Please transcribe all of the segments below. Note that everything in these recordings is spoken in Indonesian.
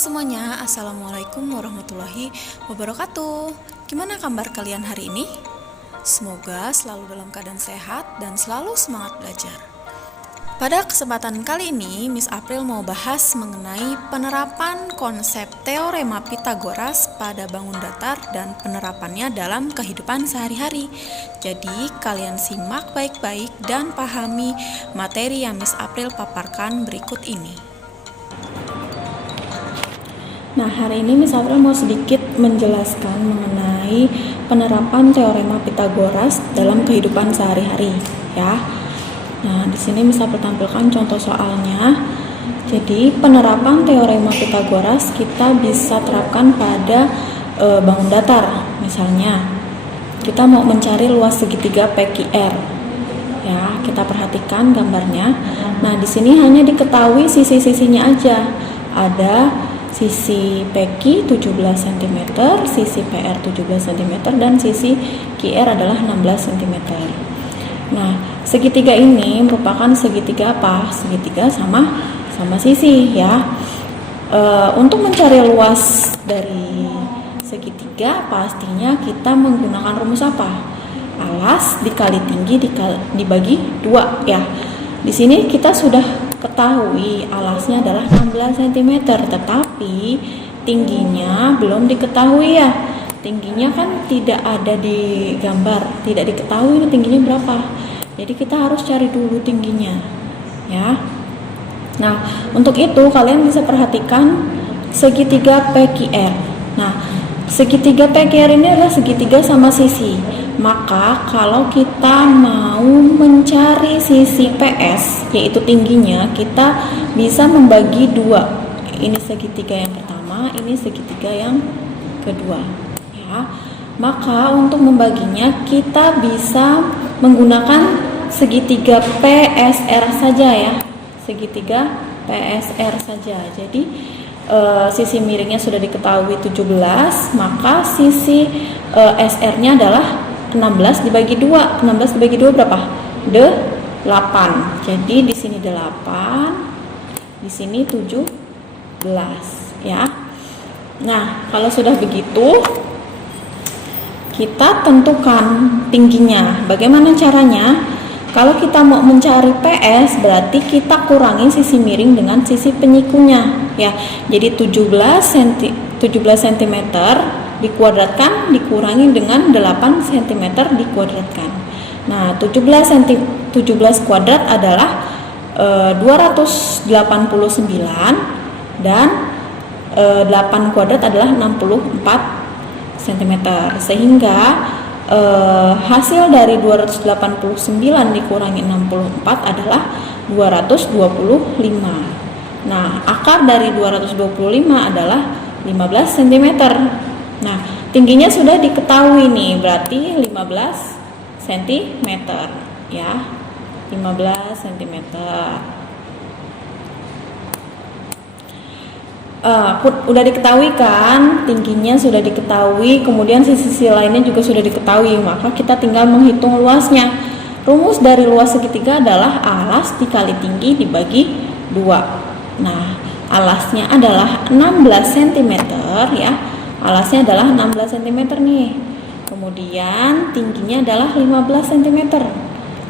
semuanya, Assalamualaikum warahmatullahi wabarakatuh. Gimana kabar kalian hari ini? Semoga selalu dalam keadaan sehat dan selalu semangat belajar. Pada kesempatan kali ini, Miss April mau bahas mengenai penerapan konsep teorema Pitagoras pada bangun datar dan penerapannya dalam kehidupan sehari-hari. Jadi, kalian simak baik-baik dan pahami materi yang Miss April paparkan berikut ini. Nah, hari ini Miss April mau sedikit menjelaskan mengenai penerapan teorema Pitagoras dalam kehidupan sehari-hari, ya. Nah, di sini Miss April tampilkan contoh soalnya. Jadi, penerapan teorema Pitagoras kita bisa terapkan pada bangun datar. Misalnya, kita mau mencari luas segitiga PQR. Ya, kita perhatikan gambarnya. Nah, di sini hanya diketahui sisi-sisinya aja. Ada sisi PQ 17 cm, sisi PR 17 cm, dan sisi QR adalah 16 cm. Nah, segitiga ini merupakan segitiga apa? Segitiga sama sisi, ya. Untuk mencari luas dari segitiga, pastinya kita menggunakan rumus apa? Alas dikali tinggi dibagi 2, ya. Di sini kita sudah ketahui alasnya adalah 16 cm, tetapi tingginya belum diketahui, ya. Tingginya kan tidak ada di gambar, tidak diketahui tingginya berapa. Jadi kita harus cari dulu tingginya, ya. Nah, untuk itu kalian bisa perhatikan segitiga PQR. Nah, segitiga PQR ini adalah segitiga sama sisi. Maka kalau kita mau mencari sisi PS, yaitu tingginya, kita bisa membagi 2. Ini segitiga yang pertama, ini segitiga yang kedua, ya. Maka untuk membaginya kita bisa menggunakan segitiga PSR saja, ya. Segitiga PSR saja. Jadi sisi miringnya sudah diketahui 17, maka sisi SR-nya adalah 16 dibagi 2. 16 dibagi 2 berapa? 8. Jadi di sini 8, di sini 17, ya. Nah, kalau sudah begitu, kita tentukan tingginya. Bagaimana caranya? Kalau kita mau mencari PS, berarti kita kurangi sisi miring dengan sisi penyikunya, ya. Jadi 17 cm dikuadratkan dikurangi dengan 8 cm dikuadratkan. Nah, 17 kuadrat adalah 289 dan 8 kuadrat adalah 64 cm. Sehingga hasil dari 289 dikurangi 64 adalah 225. Nah, akar dari 225 adalah 15 cm. Nah, tingginya sudah diketahui nih, berarti 15 cm, ya. 15 cm. Udah diketahui kan, tingginya sudah diketahui, kemudian sisi lainnya juga sudah diketahui, maka kita tinggal menghitung luasnya. Rumus dari luas segitiga adalah alas dikali tinggi dibagi 2. Nah, alasnya adalah 16 cm, ya. Alasnya adalah 16 cm nih. Kemudian tingginya adalah 15 cm.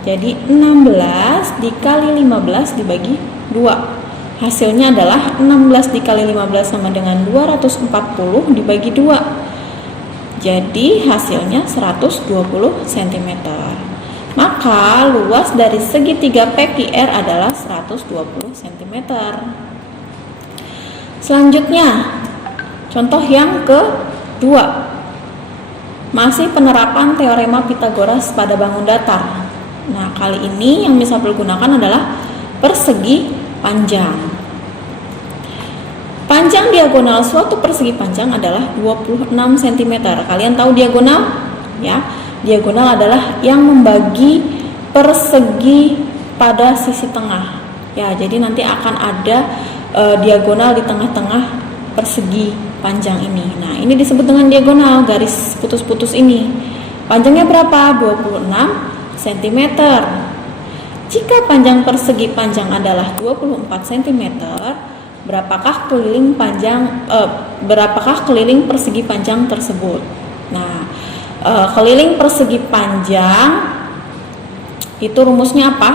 Jadi 16 dikali 15 dibagi 2. Hasilnya adalah 16 dikali 15 sama dengan 240 dibagi 2. Jadi hasilnya 120 cm. Maka luas dari segitiga PQR adalah 120 cm. Selanjutnya, contoh yang kedua. Masih penerapan teorema Pitagoras pada bangun datar. Nah, kali ini yang bisa digunakan adalah persegi panjang. Panjang diagonal suatu persegi panjang adalah 26 cm. Kalian tahu diagonal? Ya, diagonal adalah yang membagi persegi pada sisi tengah. Ya, jadi nanti akan ada diagonal di tengah-tengah persegi panjang ini. Nah, ini disebut dengan diagonal, garis putus-putus ini. Panjangnya berapa? 26 cm. Jika panjang persegi panjang adalah 24 cm, berapakah keliling persegi panjang tersebut. Nah, keliling persegi panjang itu rumusnya apa?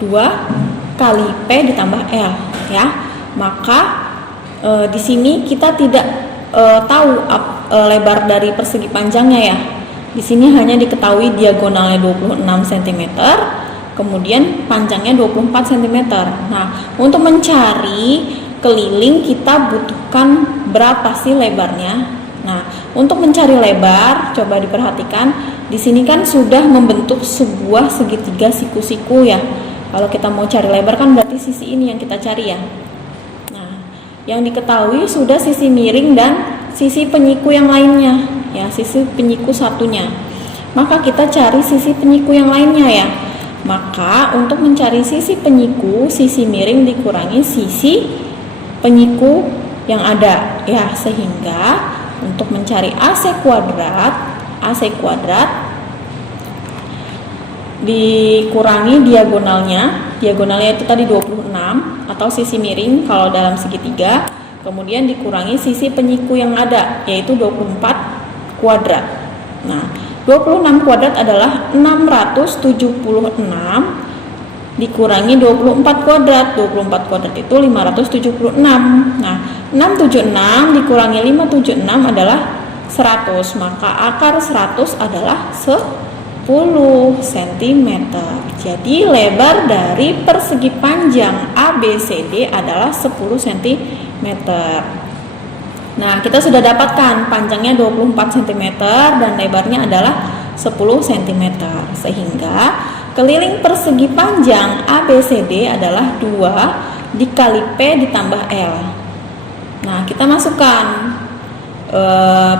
2 kali P ditambah L, ya. Maka di sini kita tidak tahu lebar dari persegi panjangnya, ya. Di sini hanya diketahui diagonalnya 26 cm, kemudian panjangnya 24 cm. Nah, untuk mencari keliling kita butuhkan berapa sih lebarnya? Nah, untuk mencari lebar, coba diperhatikan, di sini kan sudah membentuk sebuah segitiga siku-siku, ya. Kalau kita mau cari lebar kan berarti sisi ini yang kita cari, ya. Nah, yang diketahui sudah sisi miring dan sisi penyiku yang lainnya, ya, sisi penyiku satunya. Maka kita cari sisi penyiku yang lainnya, ya. Maka untuk mencari sisi penyiku, sisi miring dikurangi sisi penyiku yang ada, ya, sehingga untuk mencari AC kuadrat dikurangi diagonalnya itu tadi 26 atau sisi miring kalau dalam segitiga, kemudian dikurangi sisi penyiku yang ada yaitu 24 kuadrat. Nah, 26 kuadrat adalah 676 dikurangi 24 kuadrat. 24 kuadrat itu 576. Nah, 676 dikurangi 576 adalah 100. Maka akar 100 adalah 10 cm. Jadi lebar dari persegi panjang ABCD adalah 10 cm. Nah, kita sudah dapatkan panjangnya 24 cm dan lebarnya adalah 10 cm. Sehingga keliling persegi panjang ABCD adalah 2 dikali P ditambah L. Nah, kita masukkan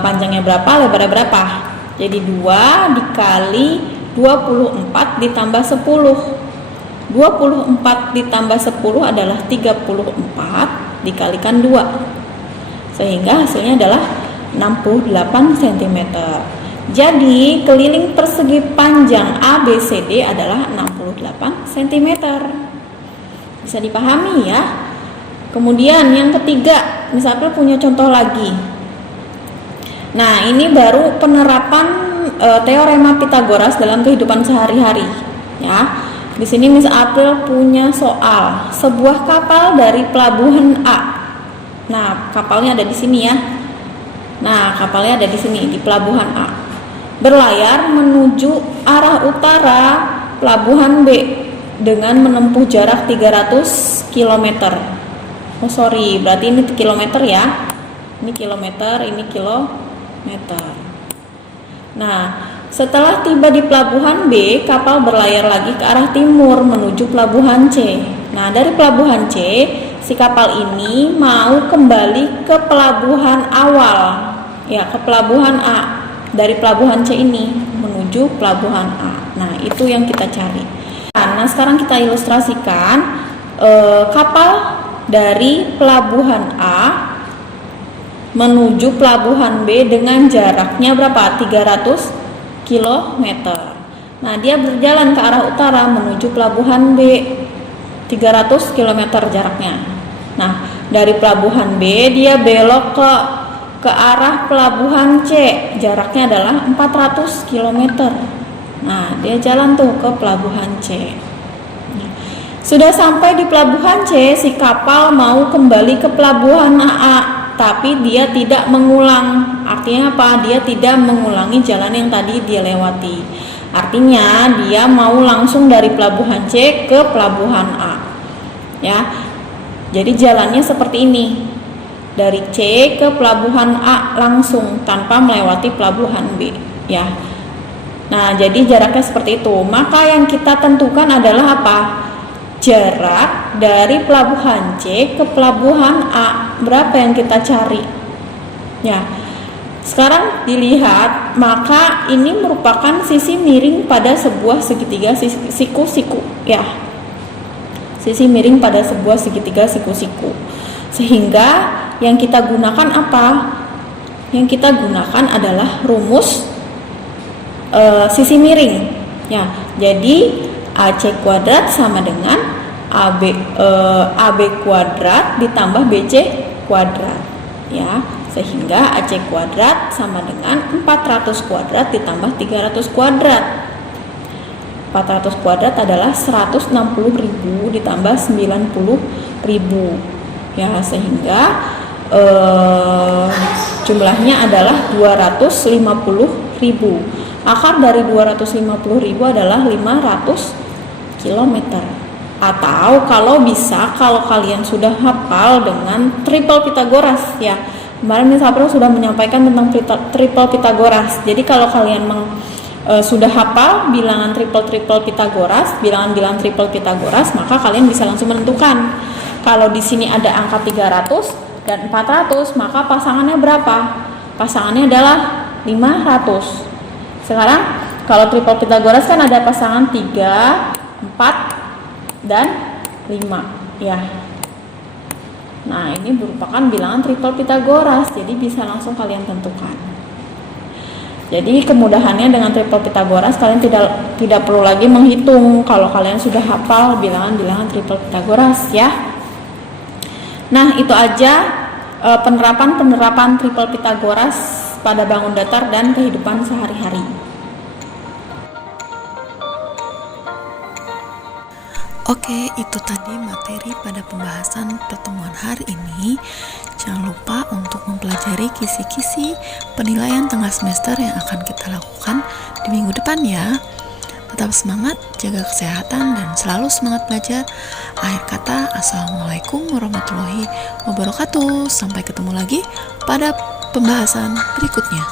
panjangnya berapa, lebarnya berapa. Jadi 2 dikali 24 ditambah 10. 24 ditambah 10 adalah 34 dikalikan 2. Sehingga hasilnya adalah 68 cm. Jadi keliling persegi panjang ABCD adalah 68 cm. Bisa dipahami, ya. Kemudian yang ketiga, misalnya punya contoh lagi. Nah, ini baru penerapan teorema Pitagoras dalam kehidupan sehari-hari, ya. Di sini Miss April punya soal sebuah kapal dari pelabuhan A. Nah, kapalnya ada di sini, ya. Nah, kapalnya ada di sini di pelabuhan A. Berlayar menuju arah utara pelabuhan B dengan menempuh jarak 300 km. Oh, sorry, berarti ini kilometer, ya. Ini kilometer, ini kilometer. Nah, setelah tiba di pelabuhan B, kapal berlayar lagi ke arah timur menuju pelabuhan C. Nah, dari pelabuhan C, si kapal ini mau kembali ke pelabuhan awal, ya, ke pelabuhan A. Dari pelabuhan C ini menuju pelabuhan A. Nah, itu yang kita cari. Nah, sekarang kita ilustrasikan kapal dari pelabuhan A menuju pelabuhan B dengan jaraknya berapa? 300 km. Nah, dia berjalan ke arah utara menuju pelabuhan B. 300 km jaraknya. Nah, dari pelabuhan B dia belok ke arah pelabuhan C, jaraknya adalah 400 km. Nah, dia jalan tuh ke pelabuhan C. Nah, sudah sampai di pelabuhan C, si kapal mau kembali ke pelabuhan A, tapi dia tidak mengulang. Artinya apa? Dia tidak mengulangi jalan yang tadi dia lewati. Artinya dia mau langsung dari pelabuhan C ke pelabuhan A, ya. Jadi jalannya seperti ini. Dari C ke pelabuhan A langsung tanpa melewati pelabuhan B, ya. Nah, jadi jaraknya seperti itu. Maka yang kita tentukan adalah apa? Jarak dari pelabuhan C ke pelabuhan A. Berapa yang kita cari? Ya. Sekarang dilihat, maka ini merupakan sisi miring pada sebuah segitiga siku-siku, ya. Sisi miring pada sebuah segitiga siku-siku. Sehingga yang kita gunakan apa? Yang kita gunakan adalah rumus sisi miring, ya. Jadi AC kuadrat sama dengan AB kuadrat ditambah BC kuadrat ya, sehingga AC kuadrat sama dengan 400 kuadrat ditambah 300 kuadrat. 400 kuadrat adalah 160.000 ditambah 90.000 ya, sehingga jumlahnya adalah 250.000. Akar dari 250.000 adalah 500 km. Atau kalau bisa, kalau kalian sudah hafal dengan triple Pitagoras ya. Kemarin Miss April sudah menyampaikan tentang triple Pitagoras. Jadi kalau kalian sudah hafal bilangan triple Pitagoras, bilangan triple Pitagoras, maka kalian bisa langsung menentukan. Kalau di sini ada angka 300 dan 400, maka pasangannya berapa? Pasangannya adalah 500. Sekarang kalau triple Pitagoras kan ada pasangan 3, 4, dan 5 ya. Nah, ini merupakan bilangan triple Pitagoras, jadi bisa langsung kalian tentukan. Jadi kemudahannya dengan triple Pitagoras, kalian tidak perlu lagi menghitung kalau kalian sudah hafal bilangan-bilangan triple Pitagoras ya. Nah, itu aja penerapan triple Pitagoras pada bangun datar dan kehidupan sehari-hari. Oke, itu tadi materi pada pembahasan pertemuan hari ini. Jangan lupa untuk mempelajari kisi-kisi penilaian tengah semester yang akan kita lakukan di minggu depan ya. Tetap semangat, jaga kesehatan, dan selalu semangat belajar. Akhir kata, Assalamualaikum warahmatullahi wabarakatuh. Sampai ketemu lagi pada pembahasan berikutnya.